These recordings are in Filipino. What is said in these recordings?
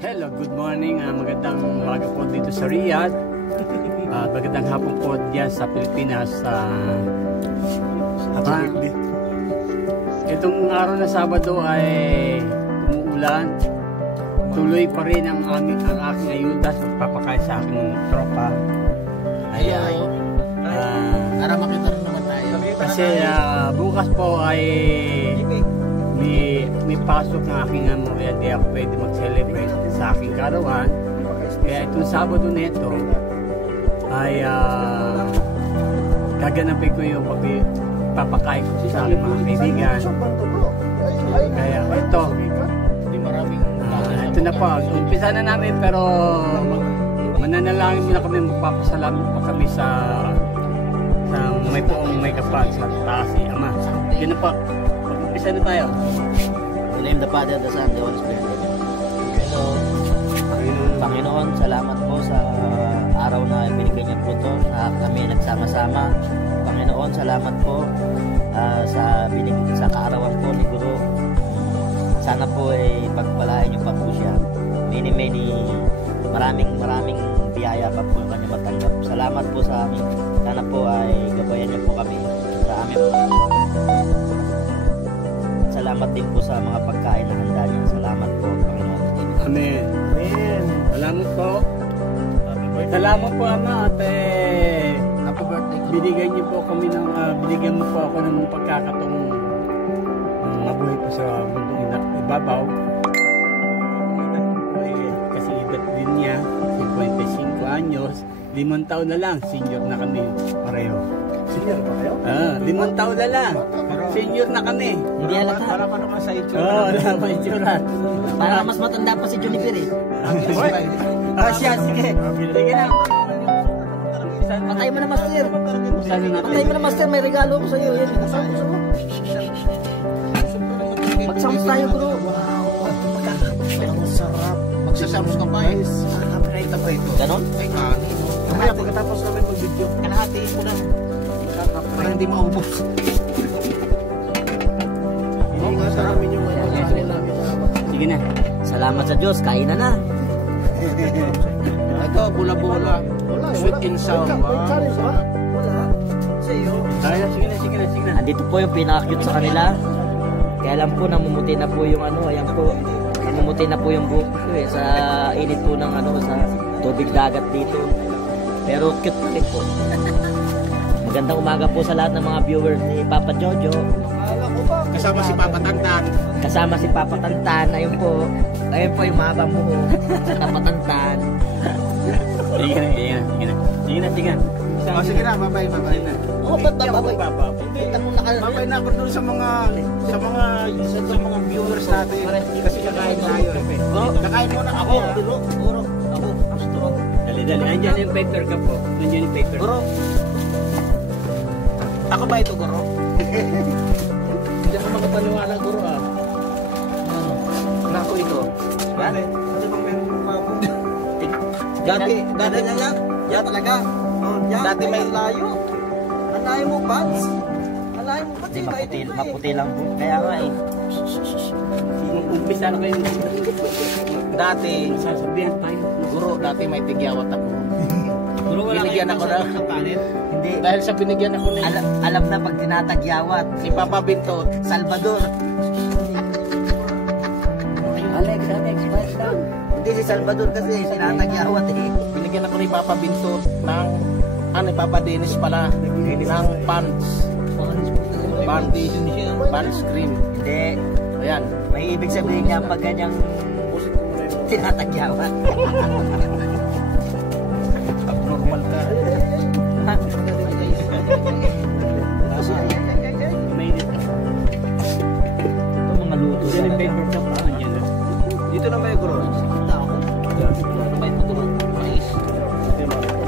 Hello, good morning. Magandang umaga po dito sa Riyadh. Magandang hapon po diyan sa Pilipinas. Itong araw na Sabado ay umuulan. Tuloy pa rin ang aking ayuda sa pagpapakain sa aking tropa. Para makita rin naman tayo. Kasi bukas po ay may pasok ng aking kaya di ako pwede mag-celebrate sa aking karawan. Kaya itong Sabado nito ay gaganapin ko yung pagpapakain ko sa aking mga kaibigan. Kaya ito na po, umpisa na namin, pero mananalangin muna kami, magpapasalamat po kami sa may poong may kapal sa taas si Ama. Yun na po, umpisa na tayo. In the name of the Father, the Son, the Holy Spirit. Hello. Panginoon, salamat po sa araw na binigay niyo po ito na kami nagsama-sama. Panginoon, salamat po sa kaarawan po ni Guro. Sana po ay pagpalain niyo pa po siya. Maraming biyaya pa po kanya matanggap. Salamat po sa amin. Sana po ay gabayan niyo po kami sa amin. Salamat din po sa mga pagkain na handa niya. Salamat po, Panginoon. Amen. Amen. Salamat po. Salamat po, Ama, at Happy birthday. binigyan mo po ako ng pagkakataong mabuhay po sa mundong ibabaw. Kasi edad din niya, 55 anyos, 5 taon na lang, senior na kami pareho. Senior ba kayo? 5 taon na lang, senior na kami. Hindi alata. Para pa naman sa itsura. Oo, wala pa itsura. Para mas matanda pa si Juniper eh. Siya, sige. Sige na. Patay mo na, Master. Sana natin. Patay mo na, Master. May regalo ko sa iyo. Yan. Magsams tayo, bro. Ang sarap. Magsasamos ka pa eh. Pinahita pa ito. Ganon? Ay, kanin. Mamaya pagkatapos namin mag-video, kalahatiin mo na. Para hindi maubos. Hindi nga sa amin yung kanin namin. Sige na. Salamat sa Diyos. Kain na. Ito, bula-bula. Sweet and sour. Sige na. Andito po yung pinaka-cute sa kanila. Kaya lang po, namumuti na po yung ayan po. Namumuti na po yung buhok ko eh, sa init po ng sa tubig dagat dito. Pero cute pa rin po. Magandang umaga po sa lahat ng mga viewers ni Papa Jojo. Kasama si Papa Tantan. Kasama si Papa Tantan. Ayun po yung mahabang buhok. Sa Papa Tantan. Sige na. O sige na, babay na. Oh, ba't babay? Babay na ako dun sa mga viewers natin. Kasi kakain tayo. Kakain muna ako. Guro. Ako. Gusto ko. Dali. Andiyan yung paper ka po. Nandiyan yung paper. Guro. Ako ba ito, Guro? Hindi ako makapaniwala, Guro ah. Nako ito. Bakit? Ano bang meron yung mukha mo? Dati na lang. Yan talaga. Dati may layo. Ang layo mo, Pats. Ang layo mo, Pats. Maputi lang po. Kaya nga eh. Umpisa na kayo. Dati, Sasabihan tayo. Guro, dati may tigyawat ako. Guro, wala Binigyan ako na. Hindi. Dahil sa binigyan ako ni Alam na pag tinatagyawat. si Papa Bintot. Salvador. Alex, balik lang. Hindi si Salvador kasi tinatagyawat eh. Binigyan ako ni Papa Bintot ng Papa Dennis pala ng pants cream. Hindi. Ayan. May ibig sabihin niya pag ganyang tinatagyawat. Abnormal ka. Ito mga luto Yan yung paper ka pa. Dito na may Guro. May putulog. Mais.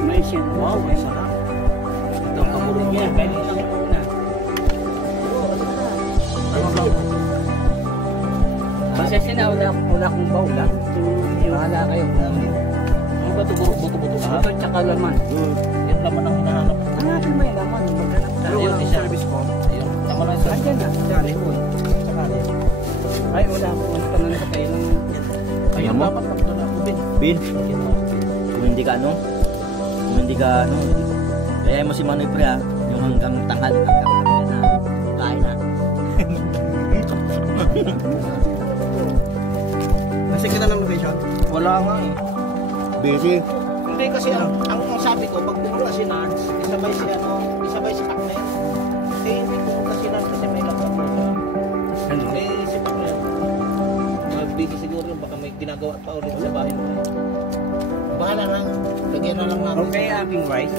Mais yan. Wow, may sarap. Ito ang kamurong Yan, yan. kainin lang po na. Pasensya na, wala akong bawla. Bahala kayo. Ano ba ito, Guro? Buto-buto ka? Ito tsaka laman. Yan naman ang hinahanap. Hanapin mo yung laman. Maghanap tayo. Ayun, yung service ko. Ayun. Tama lang sa Andyan na. Saka Ay, wala akong tanong sa kayo. Ayun, dapat magdala. Bin. Kung hindi ka kaya mo si Manoy pre ha, yung hanggang tanghal, hanggang na kain na. Kasi ka na ng location? Wala nga eh. Busy. Hindi kasi ang sabi ko, pag pumunta si Nance, isabay si Pacner. Eh, hindi pumunta si Nance kasi may laptop mo siya. Eh, si Pacner, busy siguro yung baka may ginagawa pa ulit sa bahay mo. Bahala lang, lagyan na lang namin. Okay, aking rice.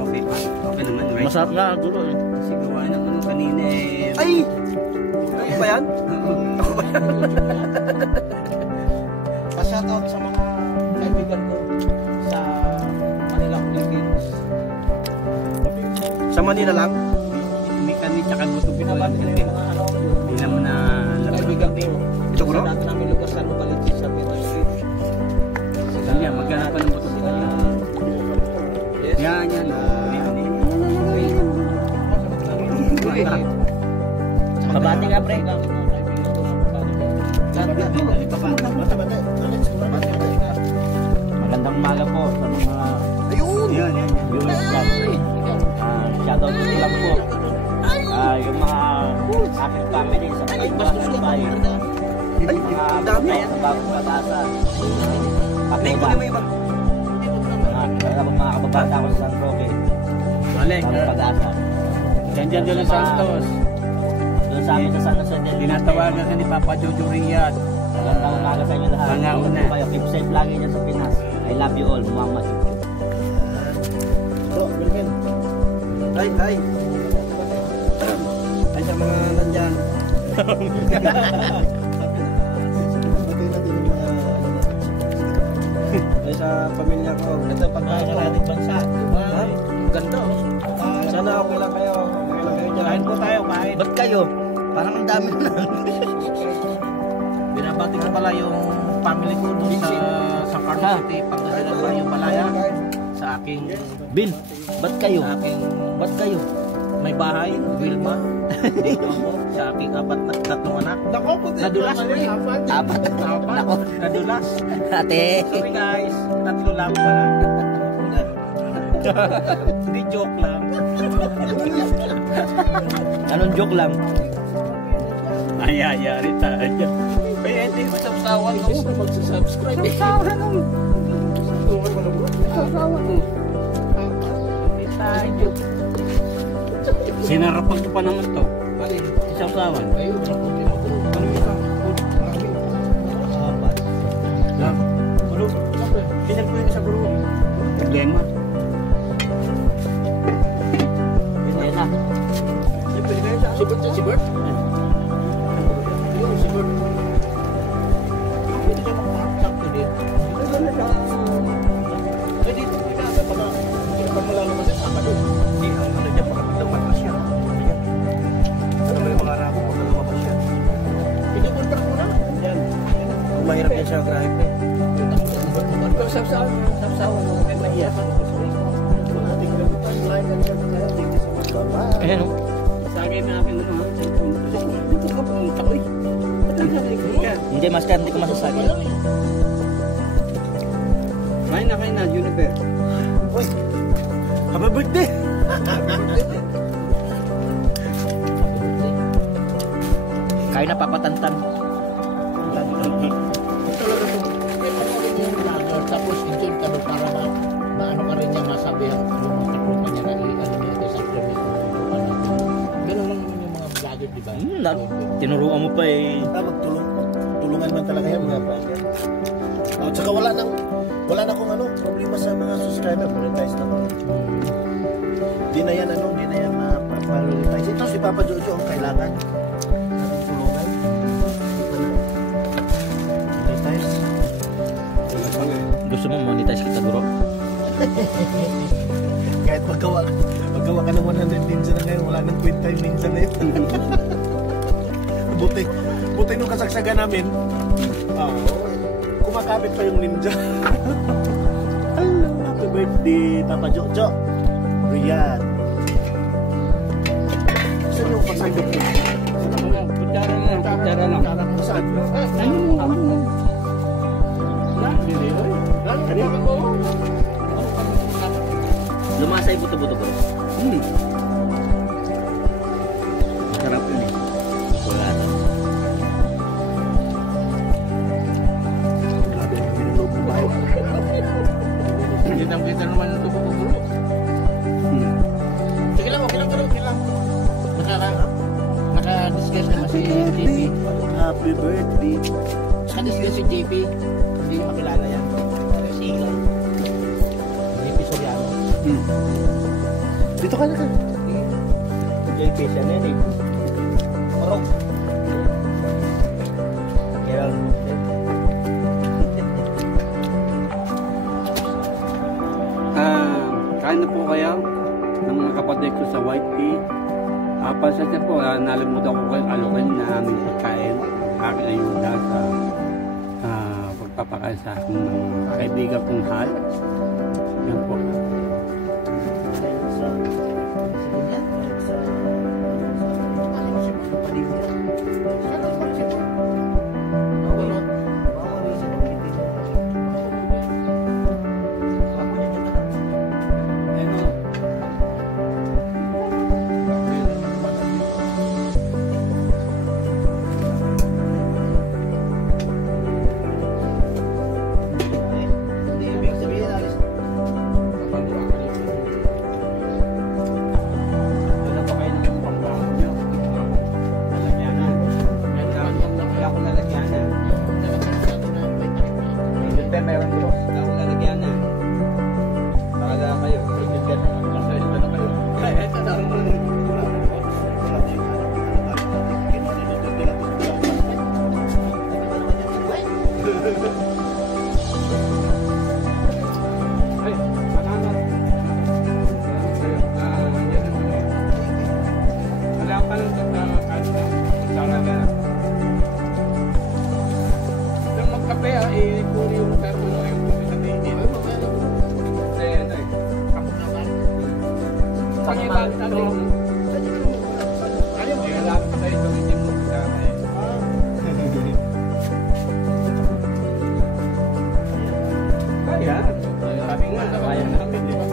Okay pa. Okay naman, rice. Masarap nga gulo eh. Kasi gawa naman nung kanina eh. Ay! Ako ba yan? Ako ba yan? Pa-shoutout sa mga kaibigan ko sa Manila, Philippines. Sa Manila lang? May kami tsaka gusto Pinabati ko yung mga Hindi naman na kaibigan ko. Ito ko, no? Sa dati namin lugar sa Lupalitis sa Pita Street. Yan, maghanap pa ng buto sila. Yes. Yan, yan. Pabati ka pre. Magandang umaga po sa mga Ayun! Yan, yan, yan. viewers dyan. Shoutout ko lang po. Yung mga aking family sa Pagbahan Bahay. Ay, Mga dami. sa Bagong Pag-asa. May Pakuda. iba. Mga kababata ko sa San Roque. Alek, Bagong Pag-asa. yan doon sa Santos. Doon sa amin sa San Jose del Monte. Tinatawagan ka ni Papa Jojo Riyad. Magandang umaga sa inyo lahat. Pangauna. Kayo, keep safe lagi dyan sa Pinas. I love you all. Muhammad. So, Wilkin. Hi. Ay, sa mga nandyan. Ay, sa pamilya ko. Ito, pagkakarating bansa. Diba? Ang ganda, oh. Sana okay lang kayo. Okay lang kayo dyan. Kain po tayo, kain. Ba't kayo? Parang ang dami na. Binabati ko pala yung family ko doon sa Carlos City, Pangasinan, Barrio Balaya. Sa aking Bin, ba't kayo? Ba't kayo? May bahay, Wilma. Dito ako sa aking tatlong anak. Nadulas ko eh. Apat. Nako. Nadulas. Ate. Sorry guys, tatlo lang pala. Hindi joke lang. Anong joke lang? Ayayari tayo. Eh, hindi ko sabsawan ko. Magsasubscribe. Sabsawan mo. Sabsawan mo. Hindi tayo. Sinarapan ko pa naman to. Sabsawan. Ayun, pinag ko yung isa bro. Problema. Ayun na. Si Bert? Yung si Bert. Hindi siya makakasakto din. Eh dito pinasa pala. Hindi pa mula naman sa sama doon. Hindi, ang ano niya pag lumabas siya. Ano may mga ramo pag lumabas siya. Pinakontak mo na. Yan. Kung mahirap yan siya drive eh. Sapsawan. Okay, mahiyapan. Ayan o. Sagay na akin ano ha. Dito ka pumunta ko eh. Ba't ang sabi ka? Hindi, master, hindi ko masasabi. Kain na, Juniper. Uy! Happy birthday! Kain na papatantan. Tapos i-join ka doon para maano ka rin niya masabi ang mga niya na i-ano niya ito sa premise mo. Ganun lang naman yung mga vlogger, di ba? Tinuruan mo pa eh. Tulungan man talaga yan mga vlogger. At saka wala na kung ano, problema sa mga subscriber, monetize na ko. Di na yan pa-monetize. Ito si Papa Jojo ang kailangan natin tulungan. Monetize. Gusto mo monetize kita bro? Kahit maggawa ka ng 100 ninja na ngayon, wala nang quit time ninja na ito. Buti nung kasagsagan namin, kumakapit pa yung ninja. Hello, happy birthday, Papa Jojo. Riyad. Saan yung pasagap mo? Kutsara lang. Saan? Ano mo? Na, Lumasay buto-buto ko. Sarap yun eh. Wala na. Kita naman yung tubo-tubo. Sige lang, okay lang, okay lang. Naka-discuss naman si JP. Happy birthday. Naka-discuss si JP. Hindi niya makilala yan. Si Ilay. JP Soriano. Dito ka na ka. JP siya na yun eh. Orok. Kaya Kain na po kayo ng mga kapatid ko sa White Tea. Pasensya po, nalimutan ko kayo alukin na aming pagkain. Aking ayuda sa pagpapakain sa aking mga kaibigan kong hal. Yan po. Hindi ibig sabihin alis. Wala pa kayo ng pangbaho nyo. Lalagyanan. Wala akong lalagyanan. Yun ba meron ko? Wala akong lalagyanan. Nakala kayo. Yun ba? Masaya na kayo. Ito na naman. Ay, salamat. Wala pa lang sa talaga. Nang magkape puri yung tato mo yung puri sa tingin. Pag-ibag ano? Ayaw mo, wala pa tayo sa tingin mo sa kaya, sabi nga, kaya namin, di ba?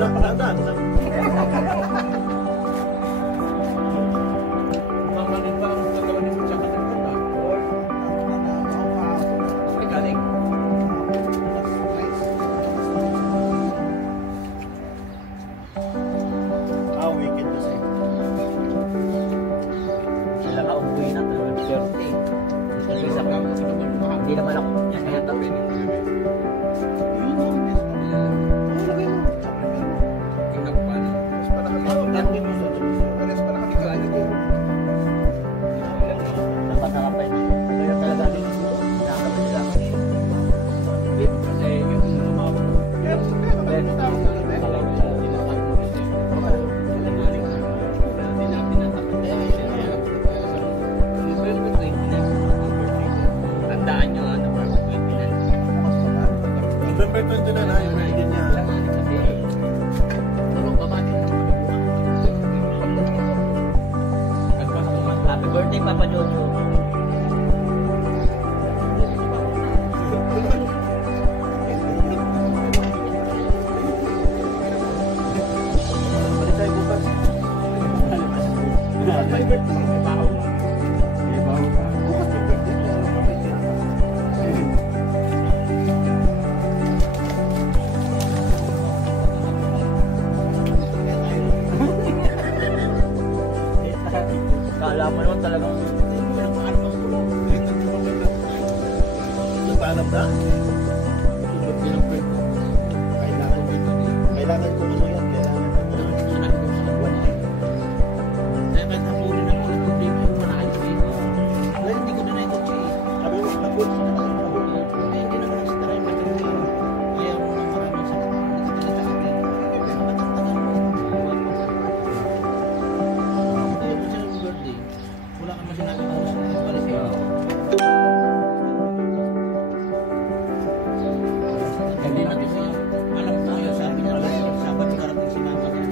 Dandan. Mamanin pa ang gagawin mo sa kanila ba? Ay, galing. Weekend kasi. sila ka umuwi na. Birthday. Hindi naman ako. Yan kaya tapin. Dapat nakapay. Kaya talaga nakakapay nila. Tandaan nyo, November 29. November 29 na yung birthday niya. Happy birthday, Papa Jojo. Balik tayo bukas. May birthday. May baho. Bukas may birthday. Ano pa birthday? Kala mo naman talagang Nagpaalam na? Kailangan ko ano yan. Kailangan ko sa buwan na yun. Well, hindi ko na naikot siya eh. Sabi mo, nabot siya na kayo. Hindi naman ang sitaray. Ayaw mo ng maraming sa nakatagal sa akin. Nakatagal mo. Ayaw mo siya ng birthday. Wala ka masyadong ako sa palis eh. Hindi natin siya. Alam ko yun, sabi niya pala yung sabat yung karating si mama niya.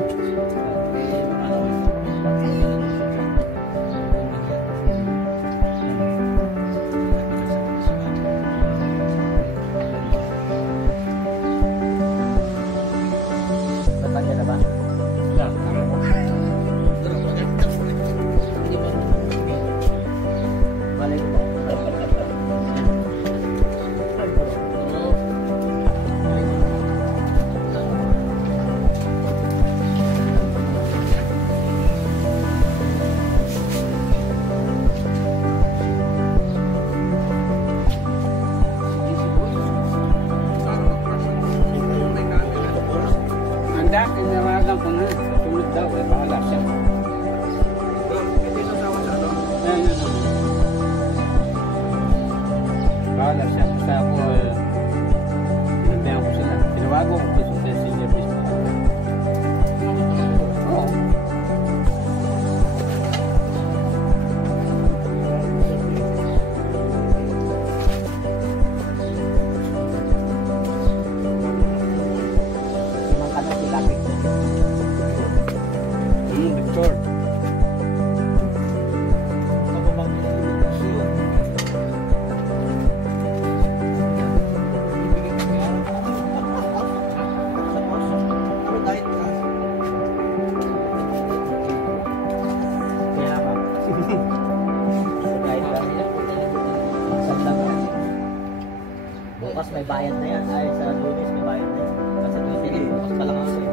Bukas may bayad na yan. Ay, sa Lunes may bayad na yan. Kasi 28, bukas pa lang ako eh.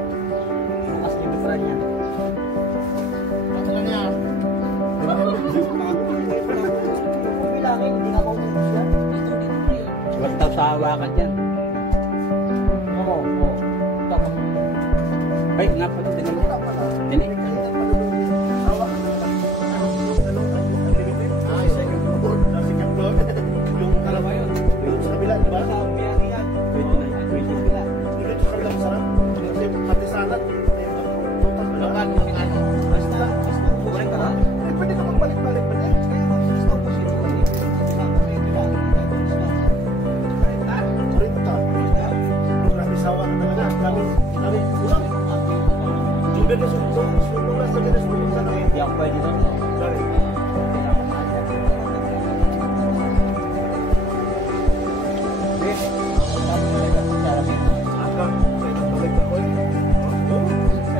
Bukas libre pa yan. Ano lang yan? Bilangin, hindi nga maubos yan. Basta sa hawakan dyan. Oo, oo. Tapos, Ay, nga pala, dinali. Dinali. Yung kalawa yun. Yung sa kabila, di ba? Dito sa kabilang sarap. Pati salad. basta buhay ka lang. Pwede ka magbalik-balik pa din. Grabe sawa ka talaga. Grabe ulang. Yung beres yung sunulas na beres mo sa namin. Yang pwede doon. Sorry.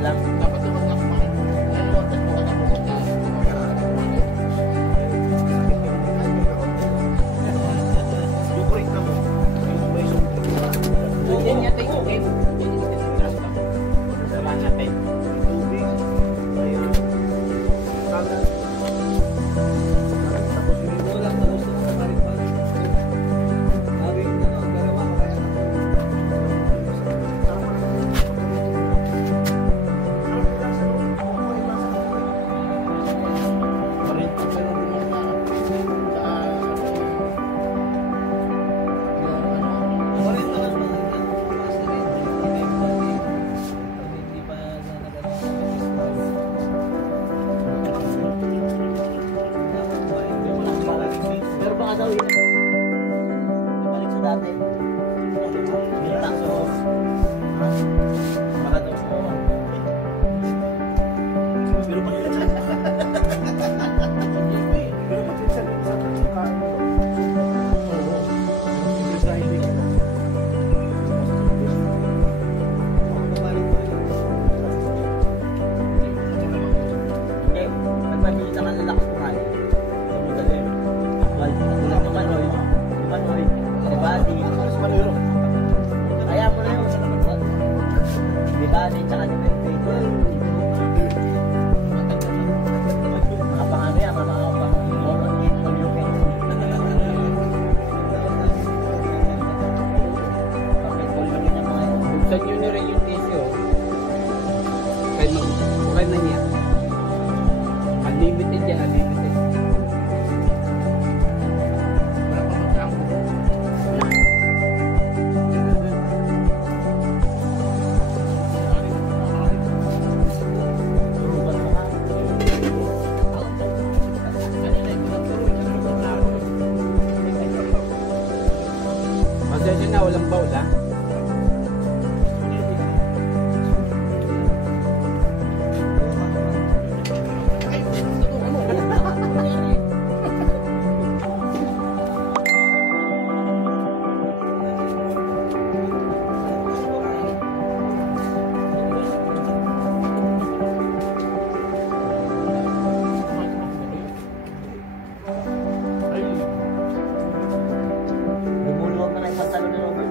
Dapat naman nga kumain. Ano, at mo ka na pumunta. Yung break na mo. Yung may sumunod. Yan nga tayo. Okay. Wala natin. Tubig. Ayun. Salad. Tapos yung Wala ka gusto mo sa balik-balik. Sabi yung dalawa ka kaya na. Pero baka daw yun. Ibalik sa dati. Minta so. Baka daw so. Pero pag pero pag minsan sa pagkakaan mo. Oo. Yung Friday ka na. Hindi. Nagpahili naman ng lakas kumain. Sumudalim. Akwal. Tulad ni Manoy. Di Manoy. Di Buddy. Mas maliro. Kaya mo na yun. Di Buddy. Tsaka ni Medvedev. Nakapangano yan. Makakapang. More on it. Communication. Pakitulog niya mga yun. Buksan nyo na rin yung tissue. Okay na niya. Unlimited yan, unlimited. Wala pa magkamo. Turuban mo ka. Kanina yung pinagturo, yung nagturo. Pasensya na, walang bawl ha. Ay, tulungan mo. Ano nangyari? Lumuluwag na yung pantalon ni Robert.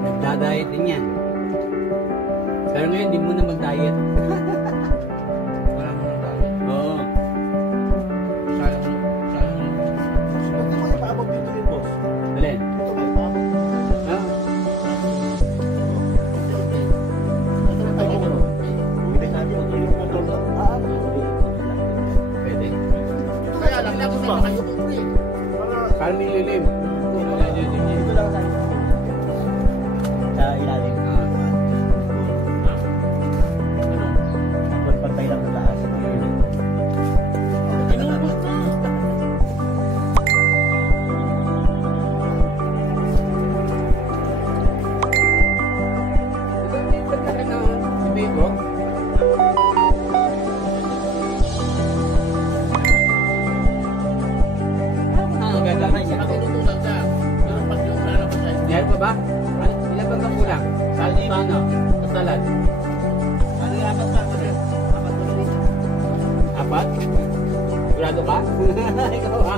Nagda-diet din yan. Pero ngayon, hindi mo na mag-diet. Wala mo nang dahil. Oo. Sayang. Huwag mo yung paabot dito rin, boss. Alin? Ito kayo paabot. Ha? Ay, ano? Hindi natin yung motor na. Pwede. Ito Kaya lang, hindi ako sa kayo po eh. Parang nililim. Dito lang tayo. Sa ilalim. Ah. Pagpantay lang sa taas. Inubos na. Ito, may pagkaka ng Bigo. Ang ganda na niya. Pag inutusan siya, pero pag yung lalabas siya, Meron pa ba? Ilan ba ang kulang? Sa ano? Sa salad? Ano yung apat pa? Ano? Apat pa rin. Apat? Sigurado ka? Ikaw ha?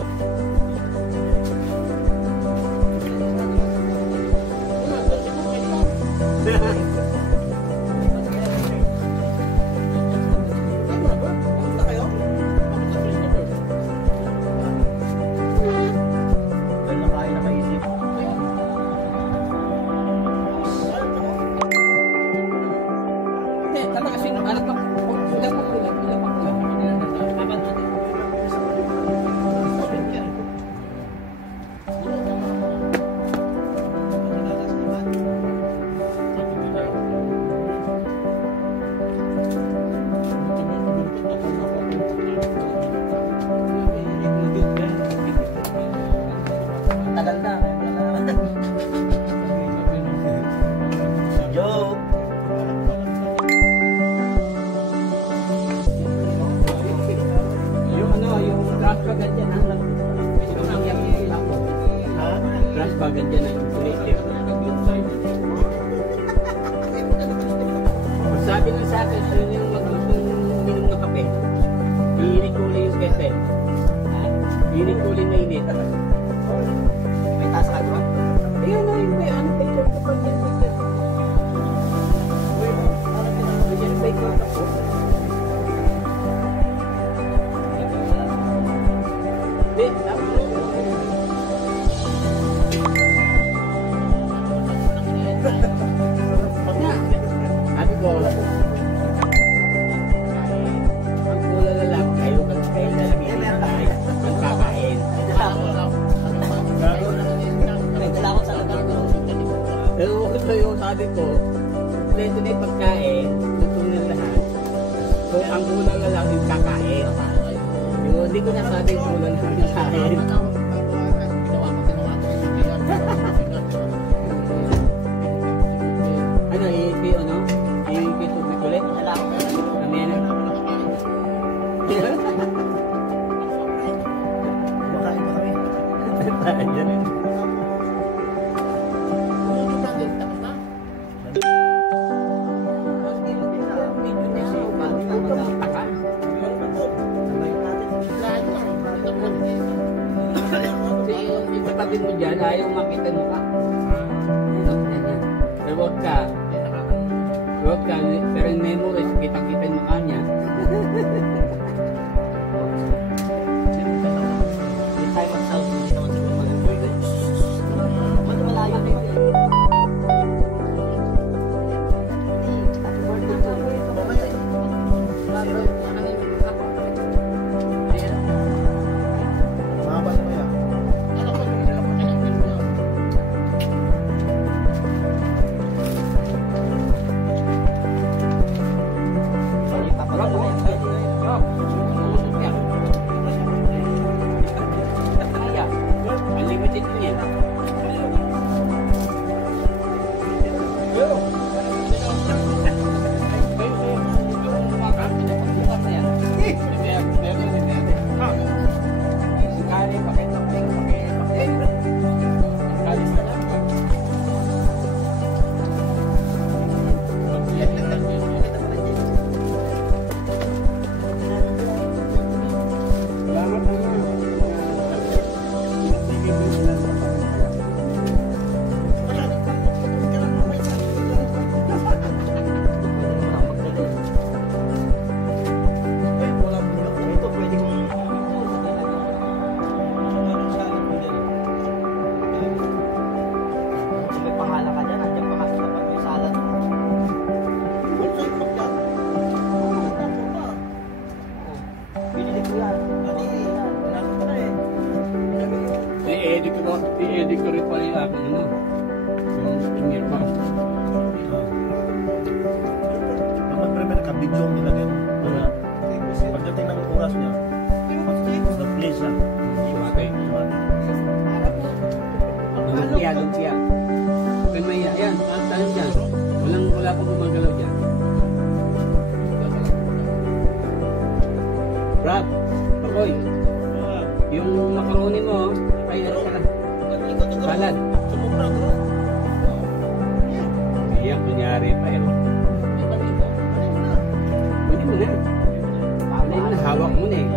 bagan dyan ang ulit-ulit. Sabi nga sa akin, sino yung magustong uminom ng kape? Iinit ko ulit yung kettle. Iinit ko ulit na init. May tasa ka doon? Ayan na yun, ano picture ko pa dyan picture. Ayan ba ikaw ako? Hindi, dapat na. Sabi ko, ang kulala lang, kayo lalagyan ng tayo. Ang kakain. May dala ko sa lagang doon. Pero ito yung sabi ko, ito na yung pagkain, luto na lahat. So, ang kulang na lang yung kakain. Yung, hindi ko nasabi yung kulang na yung kakain. Ano, iipi, ano? Iipi tubig ulit? Dala ko. Kami na. Makain pa kami. Tabi mo dyan, ayaw makita mo ka. Pero huwag ka, pero in memories, kita-kita yung mukha niya. May tayo mag-south. Hindi naman siguro mag-burger. Ba't malayo na yun? Happy birthday to you. Mahaba na ba yan? Sorry, papa. Unlimited din yan. Ito pwede kong kung may pangalan ka dyan, nandiyan pa kasi dapat may salad. Binili ko yan. I-edit ko rin pala yung akin, ano? Yung earphone. Dapat prepare ka, video ang nilagay mo. Pagdating ng oras niya, nag-place siya. Sumatay. Doon siya. Okay, may ayan, tayo dyan. Wala pang gumagalaw dyan. Brad, Bakoy, yung macaroni mo, ay ano ka na? Salad. Iyan, kunyari pa yun. Pwede mo na. Ano yun, hawak mo na eh.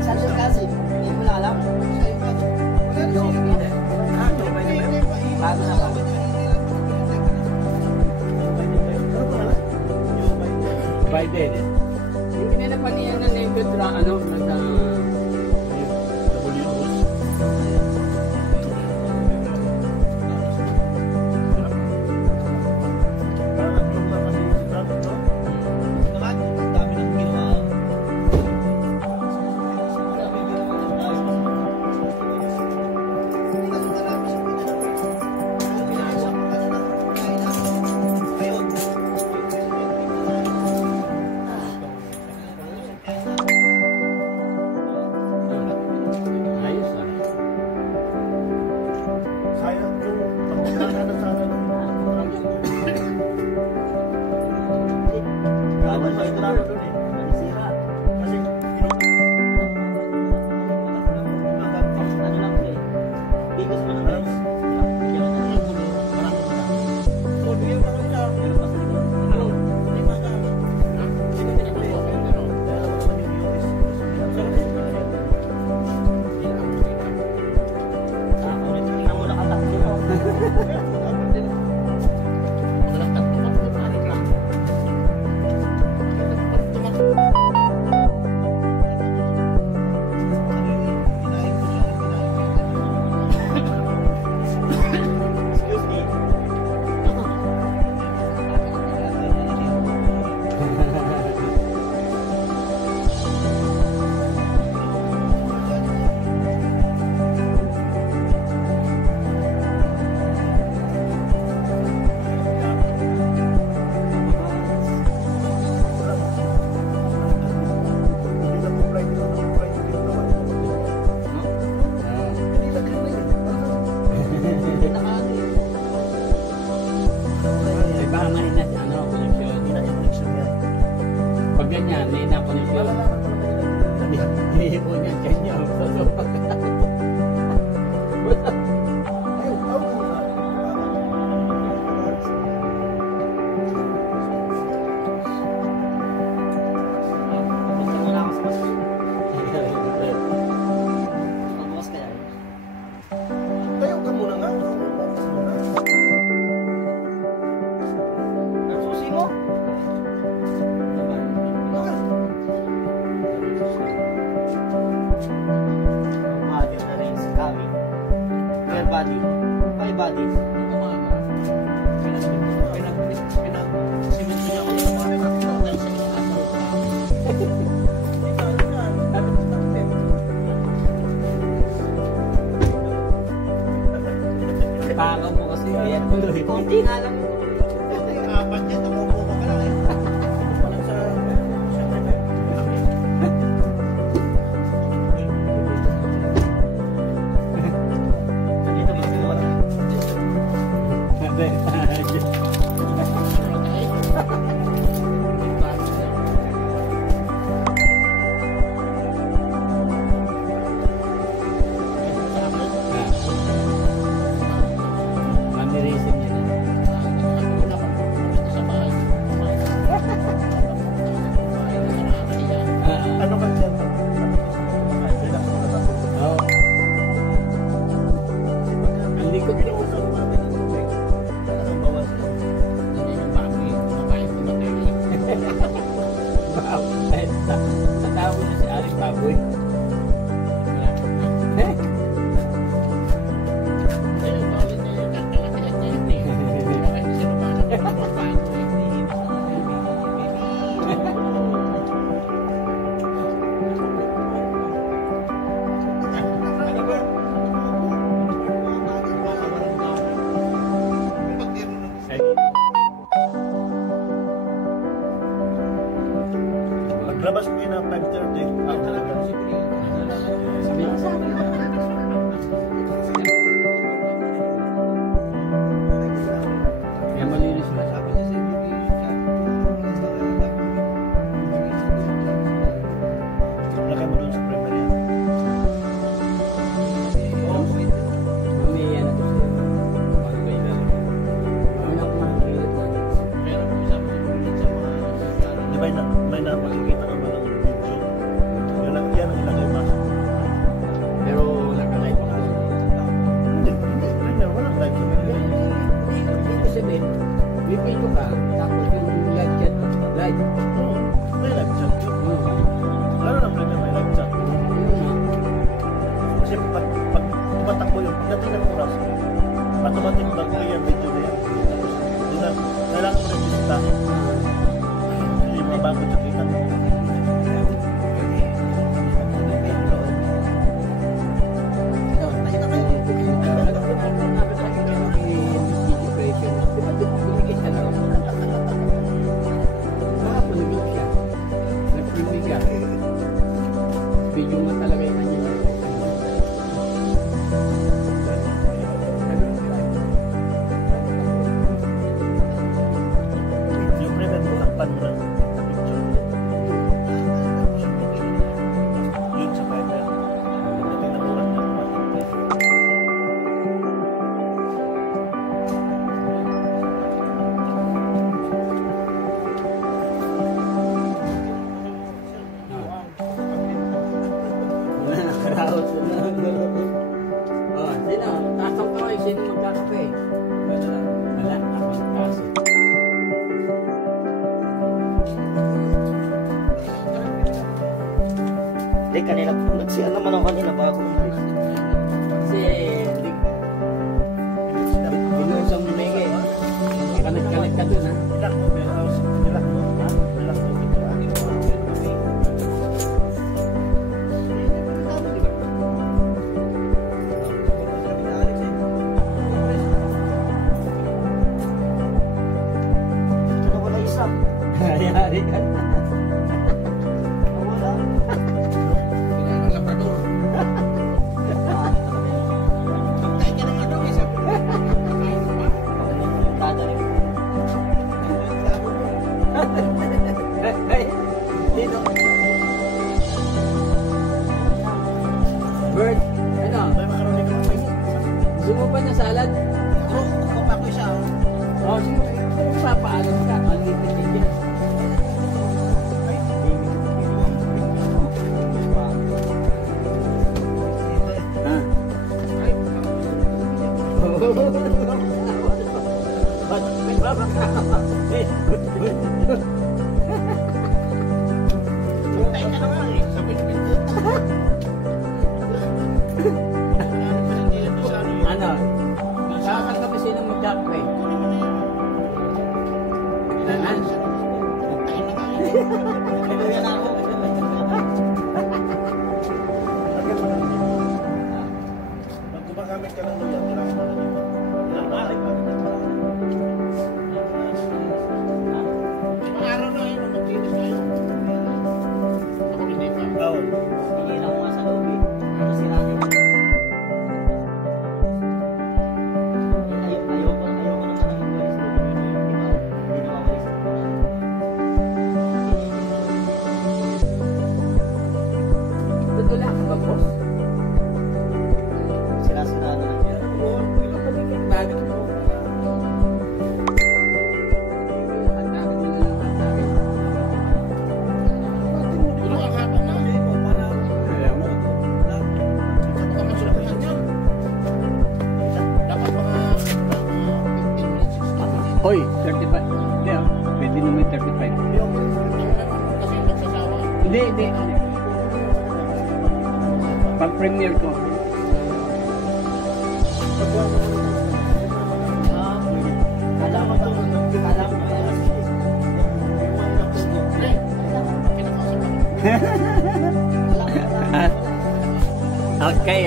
Saan siya kasi? Hindi mo na alam? Bago na ba? Biden. Yung pinanapan niya na name ano, nasa yun. Hindi po niya kanya. Punta muna ako sa baso. Pagbukas kaya yun. Tayo ka muna nga. Ang susi mo? Body of the race coming. Where body? Why body? Pinag-simento niya ako sa mga nakakita sa inyo asal. Takaw mo kasi. Ayan tuloy. Kunti nga lang. Apat yan, nakukuha ka lang eh. Walang sa... Dito ba sila? Manirisin niya na. Ano ka dyan? Oo. Ang likod niya. Natawag na si Aling Baboy. Maglabas ko yun ng 5:30. Ang talaga. Sabi niya sa akin. Kaya malinis na. Lagay mo doon sa primary. Umiiyan na to siya. Ano ba yung lalaki? Ano na kumakilit na. Di ba may na makikita ka ba ng video? Yan ang ilagay mo. Pero naka-live ako. Hindi. Walang live sa video. Dito sabihin, may video ka, tapos yung live chat, live. Oo. May live chat. Lalo ng premier may live chat. Kasi pag tumatakbo yun, pagdating ng oras, automatic mag-play ang video na yan. Hindi na, kailangan mo rin bisitahin. Hindi mo bago sabihin mo. Video mo talaga yung kanya. Yung premier mo, takpan mo lang sa picture. Yun sa premier. Pagdating ng oras na automatic. Wala na karaos. Oh, sino? Tasok ka kayo. Sino magkakape? Wala. Ako magkakape. Hindi, kanina po. Nagsiyan naman ako kanina bago umalis. Kasi, binusang mo na eh. Kalit-kalit ka dun, ha? Relax mo, relax mo. Relax mo. Relax mo. Ito na wala isa. Hayari ka na. Nawala. Labrador. salad? Bro, ako pa ko isa. Oh, sige. Kung papaalam ka, unlimited yan. Ah. Tayo ka na nga eh. Sabi ko. Ano? Saan ka kasi ng Jack eh? Tanan? Tayo na nga eh. Ito yan ako. Pag gumagamit ka ng luyan, kailangan mo na yun. Mga araw na yun, mag-inis tayo. Ako hindi pa. Oo. Hindi lang ako nga sa loob eh. Ito si Rani. Ayoko naman ang walis doon. Hindi na mawalis. Tutula ka ba, boss? Sira-sira na lang yan. Bakit mo? Ano ang haba na? Alam mo. Baka masulakihan niya. Dapat mga 15 minutes. Hoy, 35. Hindi ah. Pwede naman 35. Yung kasi nagsasawa. Hindi. Pag-premiere ko. Alam mo to. Alam mo yan. Okay,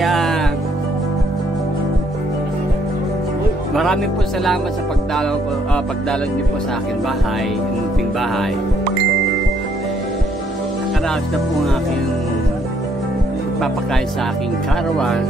marami po salamat sa pagdalaw niyo po sa akin bahay, munting bahay. Nakaraos na po ang aking papakain sa aking caravan.